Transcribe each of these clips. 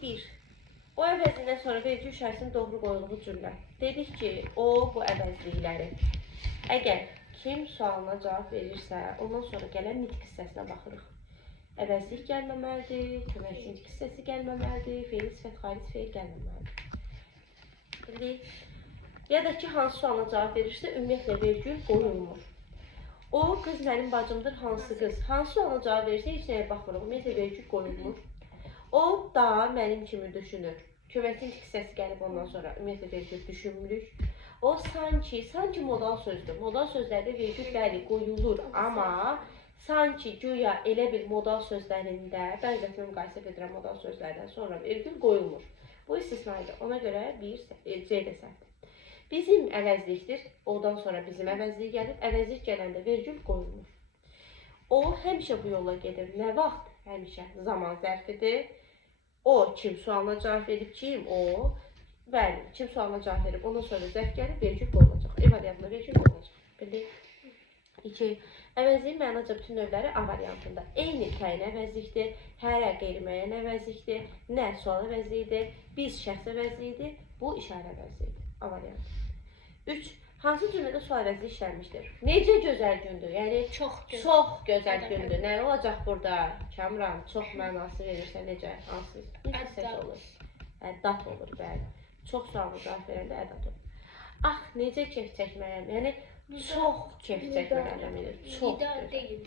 1. O əvəzindən sonra verici şahsin doğru qoyulduğu cümlə. Dedik ki, o bu əvəzlikləri. Əgər kim sualına cavab verirsə, ondan sonra gələn nitq hissəsinə baxırıq. Əvəzlik gəlməməlidir, köməkçi nitq hissəsi gəlməməlidir, feil, sifət, xaric feil gəlməməlidir. Bildik. Ya da ki, hansı sualına cavab verirsə, ümumiyyətlə vergül qoyulmur. O qız mənim bacımdır, hansı qız? Hansı sualına cavab verirsə, heç nəyə baxmırıq, ümumiyyətlə vergül qoyulmur. O da mənim kimi düşünür. Köməkçi nitq hissəsi gəlib ondan sonra ümumiyyətlə vergül düşünmürük. O sanki modal sözdür. Modal sözlərdə vergül bəli qoyulur, amma sanki güya elə bir modal sözlərində, bənzətmə müqayisə edirəm modal sözlərdən sonra vergül qoyulmur. Bu istisnaydır. Ona görə C də səhvdir. Bizim əvəzlikdir. Ondan sonra bizim əvəzlik gəlir. Əvəzlik gələndə vergül qoyulmur. O həmişə bu yolla gedir. Nə vaxt? Həmişə zaman zərfidir. O kim sualına cavab verib, kim? O. Bəli, kim sualına cavab verib, ondan sonra zərf gəlib, vergül qoyulacaq. E variantında vergül qoyulacaq. Bildik. 2. Əvəzliyin mənaca bütün növləri A variantında. Eyni təyin əvəzlikdir, hərə qeyri-müəyyən əvəzlikdir, nə sual əvəzliyidir, biz şəxs əvəzliyidir, bu işarə əvəzliyidir. A variantı. 3. Hansı cümlədə sual əvəzliyi işlənmişdir? Necə gözəl gündür? Yəni çox gözəl gündür. Nə olacaq burada? Kamran, çox mənası verirsə necə? Hansı? Necə səs olur? Ədat olur, bəli. Çox sualına cavab verəndə ədat olur. Ah, necə keyf çəkməyəm? Yəni çox keyf çəkməyəm deməli. Çox deyil.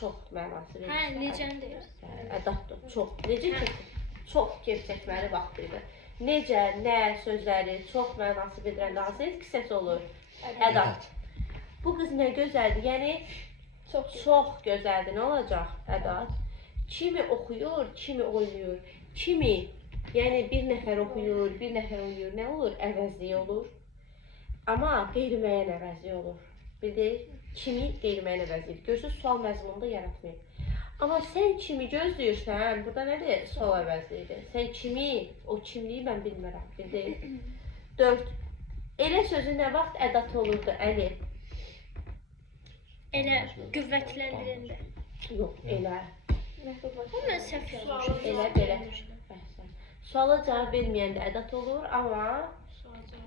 Çox mənası verir. Hə, necəni deyir? Ədatdır. Çox. Necə keyf? Çox keyf çəkməli vaxtıydı. Necə, nə sözləri çox mənası bildirəndə hansı hissəsi olur? Ədat. Bu qız nə gözəldir? Yəni çox gözəldir. Nə olacaq? Ədat. Kimi oxuyur, kimi oynayır. Kimi, yəni bir nəfər oxuyur, bir nəfər oynayır. Nə olur? Əvəzliyi olur. Amma qeyri-müəyyən əvəzliyi olur. Bildik? Kimi qeyri-müəyyən əvəzliyidir. Görürsünüz, sual məzmununda yaratmayın. Amma sən kimi gözləyirsən, burada nədir? Sual əvəzliyidir. Sən kimi, o kimliyi mən bilmirəm. Bildik? 4. Elə sözü nə vaxt ədat olurdu, Əli? Elə qüvvətləndirəndə. Yox, elə. Mən səhv yazmışım. Elə, belə. Suala cavab verməyəndə ədat olur, amma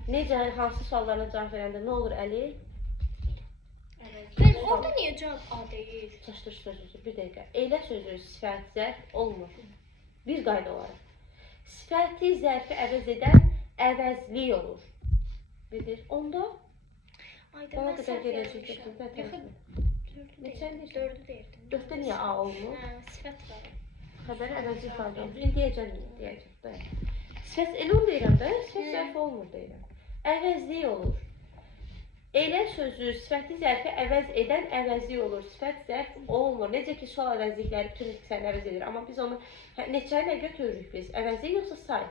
necə, hansı suallarına cavab verəndə nə olur, Əli? Orada niyə cavab A deyil? Çaşdırış sözü, bir dəqiqə. Elə sözü sifət, zərf olmur. Bir qayda olaraq. Sifəti, zərfi əvəz edən əvəzlik olur. Bilir. Onda Ayda mən səhv yazmışım. Neçəndə? 4-ü deyirdim. 4-də niyə A olmur? Hə, sifət var. Xəbəri əvəzlik ifadə olunur. İndi deyəcəm. Sifət elə onu deyirəm də, sifət zərfi olmur deyirəm. Əvəzlik olur. Elə sözü, sifəti zərfi əvəz edən əvəzlik olur. Sifət zərf olmur. Necə ki, sual əvəzlikləri bütün hissəni əvəz edir. Amma biz onu neçə ilə götürürük biz? Əvəzlik yoxsa say?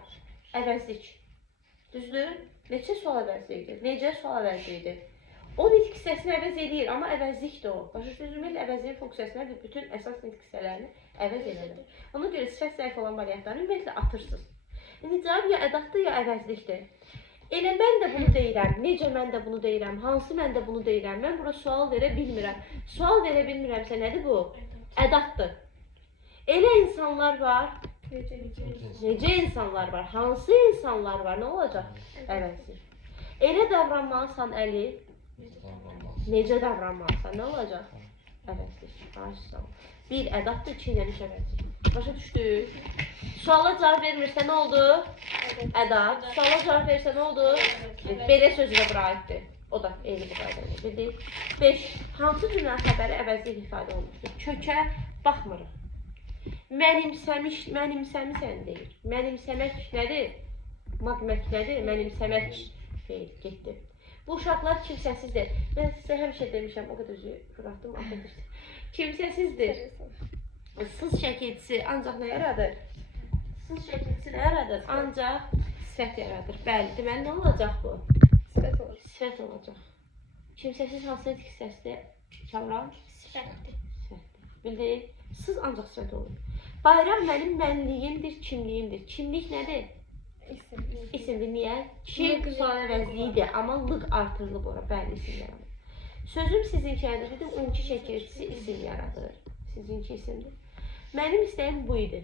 Əvəzlik. Düzdür? Neçə sual əvəzliyidir? Necə sual əvəzliyidir? O nitq hissəsini əvəz edir, amma əvəzlikdir o. Başa düşdünüz? Əvəzliyin funksiyasına bütün əsas nitq hissələrini əvəz edir. Ona görə sifət zərf olan variantları ümumiyyətlə atırsınız. İndi cavab ya ədatdır, ya əvəzlikdir. Elə mən də bunu deyirəm, necə mən də bunu deyirəm, hansı mən də bunu deyirəm, mən bura sual verə bilmirəm. Sual verə bilmirəmsə nədir bu? Ədatdır. Elə insanlar var, necə insanlar var, hansı insanlar var, nə olacaq? Əvəzlik. Elə davranmalısan, Əli, necə davranmalısan, nə olacaq? Əvəzlik. Bir ədatdır, iki eləmiş əvəzlik. Başa düşdük? Suala cavab vermirsə nə oldu? Ədat. Suala cavab verirsə nə oldu? Belə sözü də bura aiddir. O da eyni bu qayda olur. Bildik? 5. Hansı cümlənin xəbəri əvəzlik ifadə olunmuşdur? Kökə baxmırıq. Mənimsəmisən deyir. Mənimsəmək nədir? Magmək nədir? Mənimsəmək deyil, getdi. Bu uşaqlar kimsəsizdir. Mən sizə həmişə demişəm, o qədər üzü fırlatdım, affedirsin. Kimsəsizdir. Sız şəkilçisi ancaq nə yaradır? Sız şəkilçisi nə yaradır? Ancaq sifət yaradır. Bəli, deməli nə olacaq bu? Sifət olur. Sifət olacaq. Kimsəsiz hansı nitq hissəsidir? Kamran? Sifətdir. Sifətdir. Bildik? Sız ancaq sifət olur. Bayraq mənim mənliyimdir, kimliyimdir. Kimlik nədir? İsimdir. Niyə? Kim sual əvəzliyidir, amma lıq artırılıb ora. Bəli, isim yaradır. Sözüm sizinki nədir? Dedim, onunki şəkilçisi isim yaradır. Sizinki isimdir. Mənim istəyim bu idi.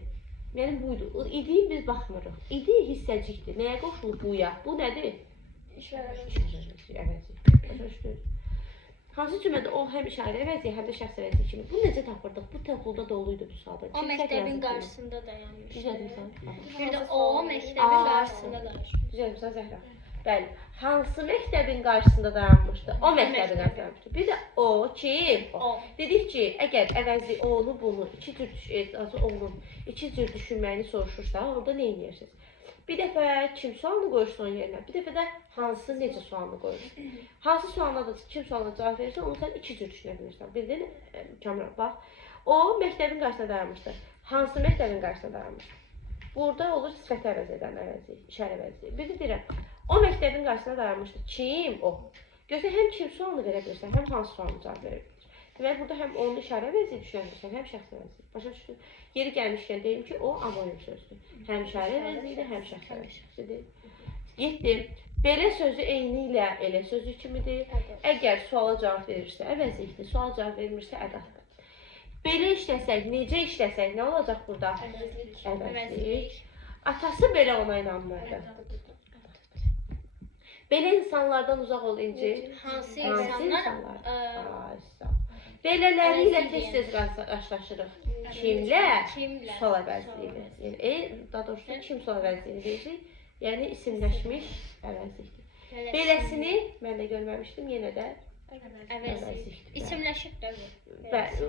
Yəni buydu. İdi biz baxmırıq. İdi hissəcikdir. Nəyə qoşulub buya? Bu nədir? Əvəzi. Başa düşdünüz? Hansı cümlədə o həm işarə əvəzi, həm də şəxs əvəzi kimi. Bu necə tapırdıq? Bu təxulda doluydu bu sualda. O məktəbin qarşısında dayanmışdı. Düzəldirsən. Bir də o məktəbin qarşısında dayanmışdı. Düzəldirsən Zəhra. Bəli. Hansı məktəbin qarşısında dayanmışdı? O məktəbin qarşısında dayanmışdı. Bir də o kim? O. Dedik ki, əgər əvəzi onu bunu iki cür düşünməyini soruşursa, orada nə edirsiniz? Bir dəfə kim sualını qoyursun onun yerinə, bir dəfə də hansı necə sualını qoyursun. Hansı sualına da kim sualına cavab verirsə, onu sən iki cür düşünə bilirsən. Bildin? Kamran, bax. O məktəbin qarşısında dayanmışdır. Hansı məktəbin qarşısında dayanmışdır? Burada olur sifəti əvəz edən əvəzi, işarə əvəzi. Bir də deyirəm, o məktəbin qarşısında dayanmışdır. Kim? O. Görsən, həm kim sualını verə bilirsən, həm hansı sualını cavab verə bilirsən. Demək, burada həm onun işarə əvəzi düşünə bilirsən, həm şəxs əvəzi. Başa düşdün? Yeri gəlmişkən deyim ki, o anonim sözdür. Həm işarə əvəzidir, həm şəxs əvəzidir. 7. Belə sözü eyni ilə elə sözü kimidir. Əgər suala cavab verirsə, əvəzlikdir. Suala cavab vermirsə, ədatdır. Belə işləsək, necə işləsək, nə olacaq burada? Əvəzlik. Atası belə ona inanmırdı. Belə insanlardan uzaq ol İnci. Hansı insanlar? Belələri ilə tez-tez qarşılaşırıq. Kimlə? Kimlə? Sual əvəzliyidir. Yəni, daha doğrusu kim sual əvəzliyini deyirik? Yəni, isimləşmiş əvəzlikdir. Beləsini mən də görməmişdim, yenə də əvəzlikdir. İsimləşib də bu. Bəli, o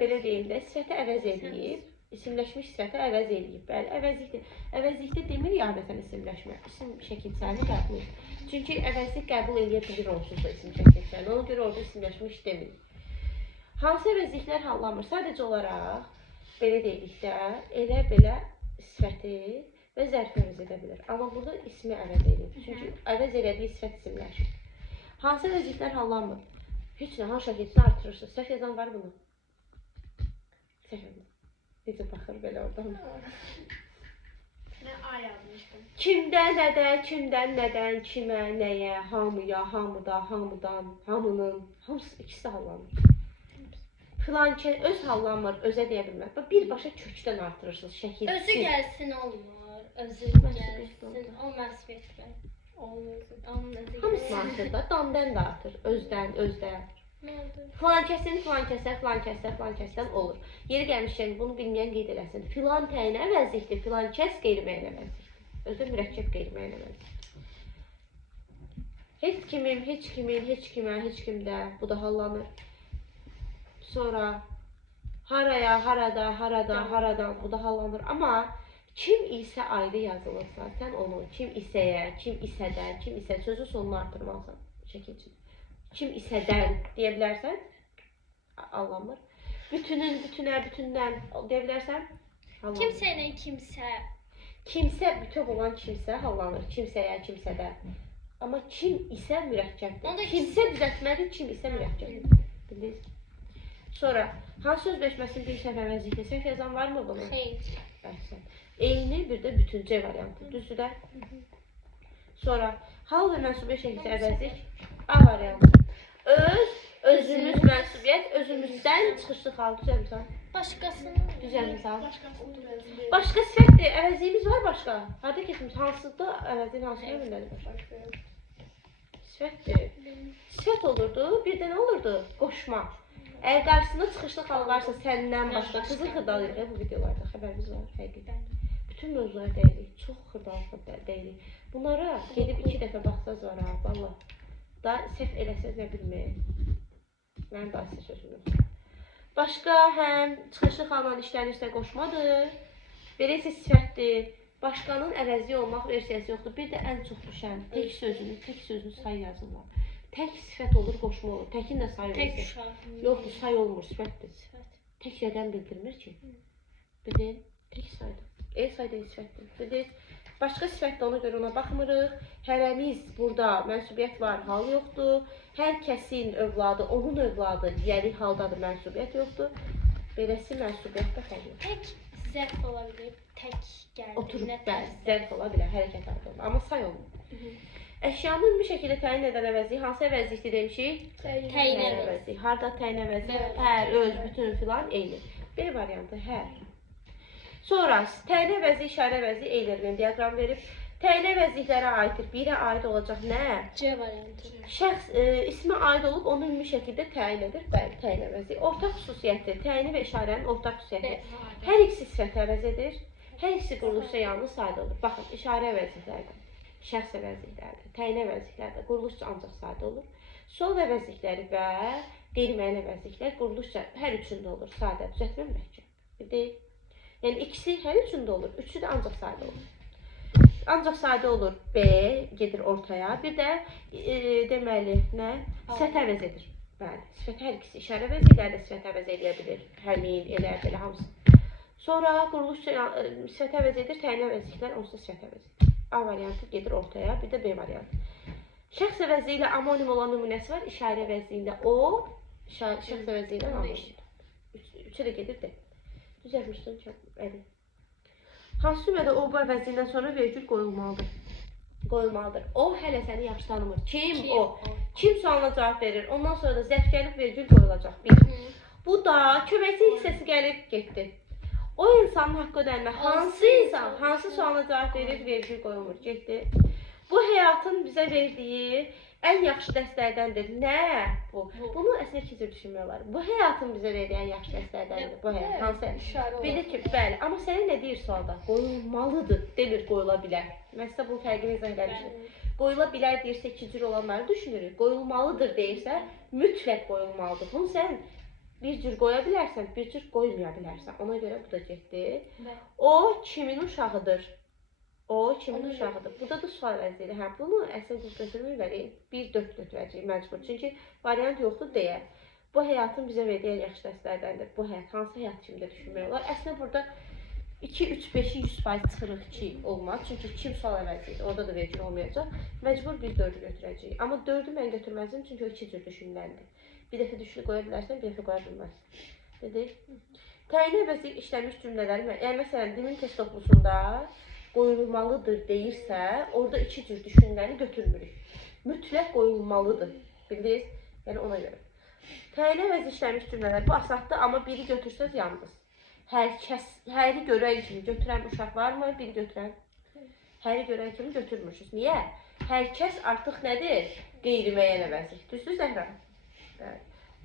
belə deyim də, sifəti əvəz edib, isimləşmiş sifəti əvəz edib. Bəli, əvəzlikdir. Əvəzlikdə demir ya adətən isimləşmə, isim şəkilsəni qəbul edir. Çünki əvəzlik qəbul edə bilir onsuz da isim şəkilsəni. Ona görə orada isimləşmiş demir. Hansı əvəzliklər hallanmır? Sadəcə olaraq, belə deyikdə, elə belə sifəti və zərfi əvəz edə bilir. Amma burada ismi əvəz edir. Çünki əvəz elədiyi sifət isimləşir. Hansı əvəzliklər hallanmır? Heç nə, hansı şəkilsini artırırsınız. Səhv yazan var bunu? Səhv yazan. Necə baxır belə oradan? Mən A yazmışdım. Kimdən, nədən, kimə, nəyə, hamıya, hamıda, hamıdan, hamının, hamısı ikisi də hallanmır. Filankə öz hallanmır, özə deyə bilmir. Birbaşa kökdən artırırsınız şəkilsiz. Özü gəlsin olmur. Özü gəlsin. O məsfiyyətlər. Onun özü Hamısı artır da, damdən da artır. Özdən, özdən. Nə oldu? Filankəsdən olur. Yeri gəlmişkən bunu bilməyən qeyd eləsin. Filan təyin əvəzlikdir, filankəs qeyri-müəyyən əvəzlikdir. Özdə mürəkkəb qeyri-müəyyən əvəzlikdir. Heç kimin, heç kimin, heç kimə, heç kimdə bu da hallanır. Sonra haraya, harada, haradan bu da hallanır. Amma kim isə ayrı yazılırsa, sən onu kim isəyə, kim isədən, kim isə sözün sonunu artırmalısan şəkilçində. Kim isədən deyə bilərsən, hallanmır. Bütünün, bütünə, bütündən deyə bilərsən, hallanmır. Kimsə ilə kimsə. Kimsə, bütöv olan kimsə hallanır. Kimsəyə, kimsədə. Amma kim isə mürəkkəbdir. Kimsə düzəltməlidir, kim isə mürəkkəbdir. Bildiniz? Sonra, hansı söz birləşməsinin bir səhv əvəzlikdir? Səhv yazan varmı bunu? Xeyr. Əhsən. Eyni, bir də bütüncə variantı. Düzdür də? Sonra, hal və mənsubiyyət şəkildə əvəzlik A variantı. Özümüz mənsubiyyət, özümüzdən çıxışlı xal. Düzəlmirsən? Başqasının. Düzəlmirsən? Başqa sifətdir. Əvəzliyimiz var başqa. Harada keçmiş? Hansıda əvəzliyin hansıda ömürlədir başqa? Sifətdir. Sifət olurdu. Bir də nə olurdu? Qoşma. Əgər qarşısında çıxışlı xal varsa səndən başqa qızıl xırdalıyıq bu videolarda. Xəbərimiz var, həqiqətən. Bütün mövzular deyirik. Çox xırdalıqla deyirik. Bunlara gedib 2 dəfə baxsaz var ha, valla. Da səhv eləsəz nə bilməyin. Mənim daha sizə sözüm yox. Başqa həm çıxışlı xalla işlənirsə qoşmadır. Belə isə sifətdir. Başqanın əvəzli olmaq versiyası yoxdur. Bir də ən çox düşən tək sözünü say yazırlar. Tək sifət olur, qoşma olur. Təkin də say olur. Tək uşaq. Yoxdur, say olmur, sifətdir. Tək rəqəm bildirmir ki. Bildin? Tək saydır. Sayda sifətdir. Bildin? Başqa sifətdə ona görə ona baxmırıq. Hərəmiz burada mənsubiyyət var, hal yoxdur. Hər kəsin övladı, onun övladı deyərik haldadır, mənsubiyyət yoxdur. Beləsi mənsubiyyətdə hal yoxdur. Tək zərf ola bilir, tək gəldi. Oturub zərf ola bilər, hərəkət halda olur. Amma say olmur. Əşyanı ümumi şəkildə təyin edən əvəzlik, hansı əvəzlikdir demişik? Təyin əvəzlik. Harda təyin əvəzlik? Hər, öz, bütün filan eyni. B variantı hər. Sonra təyin əvəzi, işarə əvəzi eylərin diaqram verib. Təyin əvəzliklərə aiddir. Birə aid olacaq nə? C variantı. Şəxs ismi aid olub onu ümumi şəkildə təyin edir. Bəli, təyin əvəzi. Ortaq xüsusiyyəti, təyini və işarənin ortaq xüsusiyyəti. Hər ikisi sifəti əvəz edir. Hər ikisi quruluşda yalnız sadə olur. Baxın, işarə əvəzliklərdə, şəxs əvəzliklərdə, təyin əvəzliklərdə quruluşca ancaq sadə olur. Sol əvəzlikləri və qeyri-müəyyən əvəzliklər quruluşca hər üçündə olur. Sadə, düzəltmə mürəkkəb. Deyil. Yəni ikisi hər üçündə olur. Üçü də ancaq sadə olur. Ancaq sadə olur. B gedir ortaya. Bir də deməli nə? Sifət əvəz edir. Bəli, sifət hər ikisi işarə əvəzlikləri də sifət əvəz edə bilir. Həmin, elə, belə hamısı. Sonra quruluşca sifət əvəz edir, təyin əvəzliklər onsuz da sifət əvəz edir. A variantı gedir ortaya, bir də B variantı. Şəxs əvəzliyi ilə amonim olan nümunəsi var. İşarə əvəzliyində o, şəxs əvəzliyi ilə amonim. Üçə də gedir D. Düzəltmişdim ki, əli. Hansı cümlədə o bu əvəzliyindən sonra vergül qoyulmalıdır? Qoyulmalıdır. O hələ səni yaxşı tanımır. Kim o? Kim sualına cavab verir? Ondan sonra da zərf gəlib vergül qoyulacaq. Bir. Bu da köməkçi hissəsi gəlib getdi. O insanın haqqı ödənmə. Hansı insan, hansı sualına cavab verir, vergül qoyulmur, getdi. Bu həyatın bizə verdiyi ən yaxşı dərslərdəndir. Nə bu? Bunu əslində iki cür düşünmək olar. Bu həyatın bizə verdiyi ən yaxşı dərslərdəndir. Bu həyat hansı? Bilir ki, bəli. Amma sənə nə deyir sualda? Qoyulmalıdır, demir qoyula bilər. Mən sizə bu fərqini izah gəlmişdim. Qoyula bilər deyirsə iki cür olanları düşünürük. Qoyulmalıdır deyirsə mütləq qoyulmalıdır. Bunu sən bir cür qoya bilərsən, bir cür qoymaya bilərsən. Ona görə bu da getdi. O kimin uşağıdır? O kimin uşağıdır? Burada da sual əvəzliyir. Hə, bunu əslində biz götürmürük, 1-4 götürəcəyik məcbur. Çünki variant yoxdur deyə. Bu həyatın bizə verdiyi yaxşı dərslərdəndir. Bu həyat, hansı həyat kimi də düşünmək olar? Əslində burada 2, 3, 5-i 100% çıxırıq 2 olmaz. Çünki kim sual əvəzliyir, orada da vergül olmayacaq. Məcbur biz 4-ü götürəcəyik. Amma 4-ü mən götürməzdim, çünki o 2 cür düşünüləndir. Bir dəfə düşünü qoya bilərsən, bir dəfə qoya bilməzsən. Dedik. Təyin əvəzlik işləmiş cümlələri, yəni məsələn, dimin test toplusunda qoyulmalıdır deyirsə, orada iki cür düşünüləni götürmürük. Mütləq qoyulmalıdır. Bildiniz? Yəni ona görə. Təyin əvəzlik işləmiş cümlələr bu asaddır, amma biri götürsəz yalnız. Həri görən kimi götürən uşaq varmı? Biri götürən. Həri görən kimi götürmürsünüz. Niyə? Hər kəs artıq nədir? Qeyri-müəyyən əvəzlik. Düzdür Zəhra?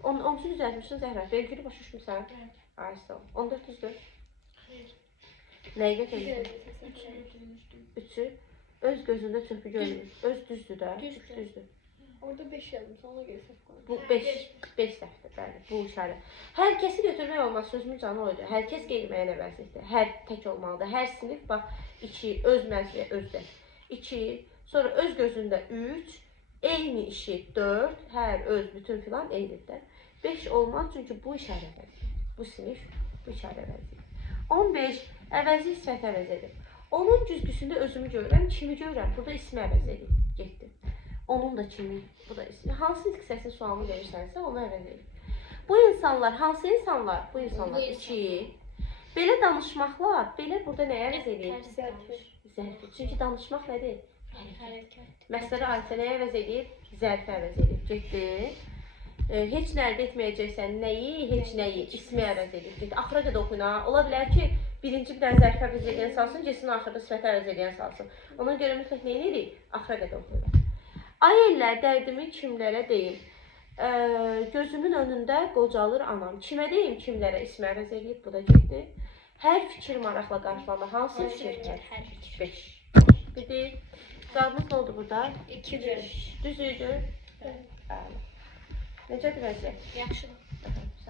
13-ü düzəltmişsin Zəhra. Vergülü başa düşmüsən? Aysa. 14 düzdür? Nəyə götürmüşsün? 3-ü. Öz gözündə çöpü görmür. Öz düzdür də. Düzdür. Orada 5 yazmış, ona göre səhv qoymuş. Bu 5 səhvdir, bəli, bu işarə. Hər kəsi götürmək olmaz, sözümün canı oydur. Hər kəs qeyri-müəyyən əvəzlikdir. Hər tək olmalıdır. Hər sinif, bax, 2, öz mənfi, özdə. 2, sonra öz gözündə 3, eyni işi 4, hər, öz, bütün filan eynidir. 5 olmaz, çünki bu işarə əvəzlik. Bu sinif, bu işarə əvəzlik. 15, əvəzlik sifət əvəz edir. Onun güzgüsündə özümü görürəm, kimi görürəm. Burada ismi əvəz edir, getdi. Onun da kimi, bu da ismi. Hansı nitq səsi sualını verirsənsə, onu əvəz edir. Bu insanlar, hansı insanlar? Bu insanlar 2. Belə danışmaqlar, belə burada nəyə əvəz edir? Zərfi. Çünki danışmaq nədir? Hərəkət. Məsələ ayətə nəyə əvəz edir? Zərfi əvəz edir. Getdi. Heç nə əldə etməyəcəksən, nəyi, heç nəyi, ismi əvəz edir. Getdi. Axıra qədər oxuyun. Ola bilər ki, birinci bir dənə zərfi əvəz edən salsın, geçsin axırda sifəti əvəz edən salsın. Ona görə mütləq nə edirik? Axıra qədər oxuyun. Ay ellər, dərdimi kimlərə deyim? Gözümün önündə qocalır anam. Kimə deyim, kimlərə ismi əvəz edib, bu da getdi. Hər fikir maraqla qarşılanır. Hansı fikir? Hər fikir. 5. Bidir. Cavabımız nə oldu burada? 2-5. Düz idi? Bəli. Necədir vəziyyət? Yaxşıdır.